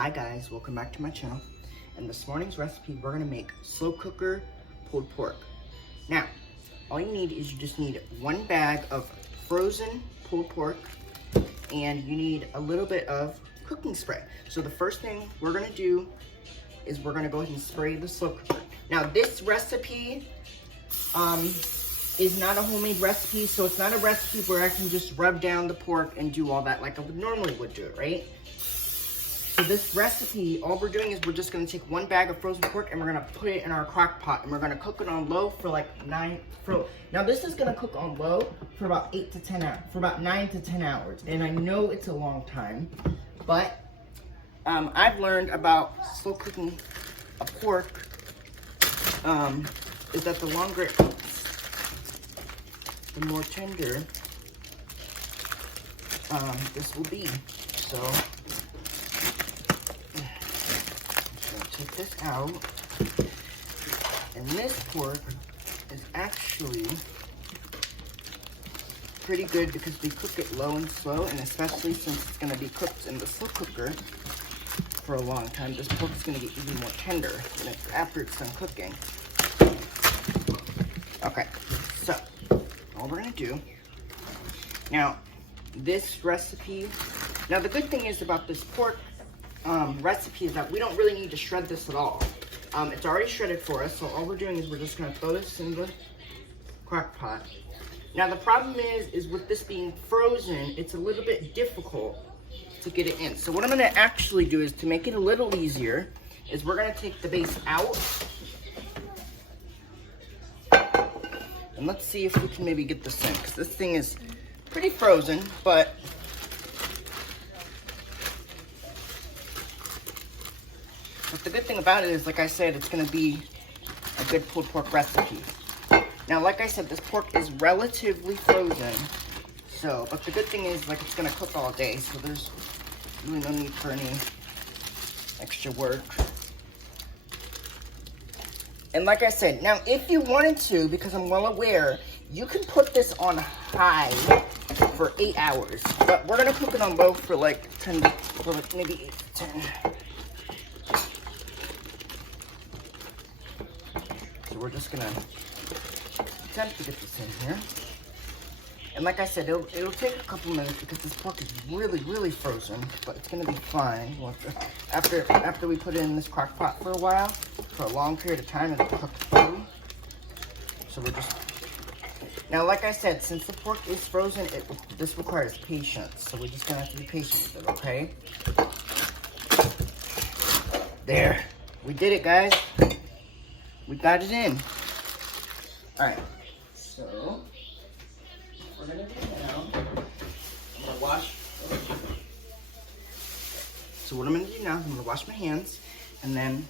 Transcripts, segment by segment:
Hi guys, welcome back to my channel. And this morning's recipe, we're gonna make slow cooker pulled pork. Now, all you need is you just need one bag of frozen pulled pork and you need a little bit of cooking spray. So the first thing we're gonna do is we're gonna go ahead and spray the slow cooker. Now this recipe is not a homemade recipe, so it's not a recipe where I can just rub down the pork and do all that like I normally would do it, right? So this recipe, all we're doing is we're just gonna take one bag of frozen pork and we're gonna put it in our crock pot and we're gonna cook it on low for like now this is gonna cook on low for about 8 to 10 hours, for about 9 to 10 hours. And I know it's a long time, but I've learned about slow cooking a pork is that the longer it cooks, the more tender this will be. So I'm just gonna take this out, and this pork is actually pretty good because we cook it low and slow, and especially since it's gonna be cooked in the slow cooker for a long time, this pork is gonna get even more tender after it's done cooking. Okay, so all we're gonna do now, this recipe, now the good thing is about this pork recipe is that we don't really need to shred this at all. It's already shredded for us, so all we're doing is we're just gonna throw this in the crock pot. Now the problem is with this being frozen, it's a little bit difficult to get it in. So what I'm gonna actually do is, to make it a little easier, is we're gonna take the base out. And let's see if we can maybe get this in, because this thing is pretty frozen, but the good thing about it is, like I said, it's gonna be a good pulled pork recipe. Now, like I said, this pork is relatively frozen, so, but the good thing is, like, it's gonna cook all day, so there's really no need for any extra work. And like I said, now if you wanted to, because I'm well aware, you can put this on high for 8 hours. But we're gonna cook it on low for like 10, for like maybe 8 to 10. So we're just gonna attempt to get this in here. And like I said, it'll take a couple minutes because this pork is really frozen, but it's gonna be fine. After we put it in this crock pot for a while, for a long period of time, it'll cook through. So we're just, now like I said, since the pork is frozen, this requires patience. So we're just gonna have to be patient with it, okay? There, we did it, guys. We got it in. All right, so we're gonna do now, I'm gonna wash. So what I'm gonna do now is I'm gonna wash my hands, and then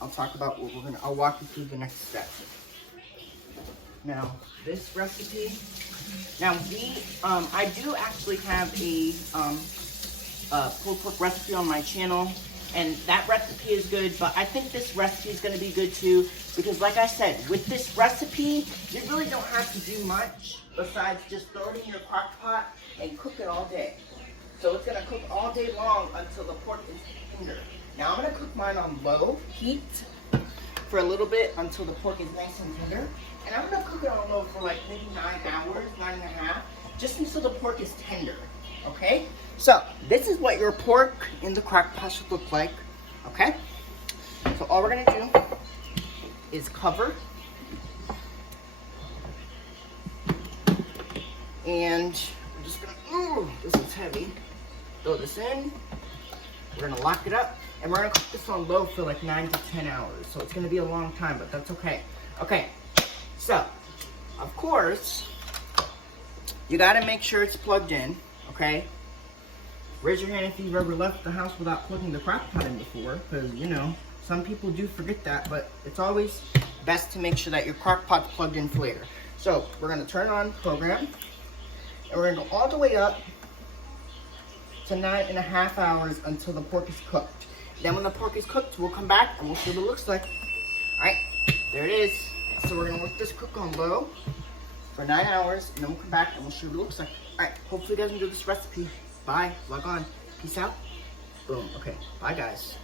I'll talk about what I'll walk you through the next step. Now, this recipe, I do actually have a pulled pork recipe on my channel, and that recipe is good, but I think this recipe is gonna be good too, because like I said, with this recipe, you really don't have to do much besides just throw it in your crock pot and cook it all day. So it's gonna cook all day long until the pork is tender. Now I'm gonna cook mine on low heat for a little bit until the pork is nice and tender. And I'm gonna cook it on low for like maybe 9 hours, 9.5, just until the pork is tender, okay? So this is what your pork in the crock pot should look like, okay? So all we're gonna do is cover, and we're just gonna, ooh, this is heavy. Throw this in, we're gonna lock it up, and we're gonna cook this on low for like 9 to 10 hours. So it's gonna be a long time, but that's okay. Okay, so, of course, you gotta make sure it's plugged in, okay? Raise your hand if you've ever left the house without plugging the crock pot in before, because, you know, some people do forget that, but it's always best to make sure that your crock pot's plugged in for later. So, we're gonna turn on program, and we're gonna go all the way up to 9.5 hours until the pork is cooked. Then when the pork is cooked, we'll come back and we'll see what it looks like. All right, there it is. So we're gonna let this cook on low for 9 hours, and then we'll come back and we'll see what it looks like. All right, hopefully you guys enjoy this recipe. Bye, log on, peace out. Boom. Okay. Bye, guys.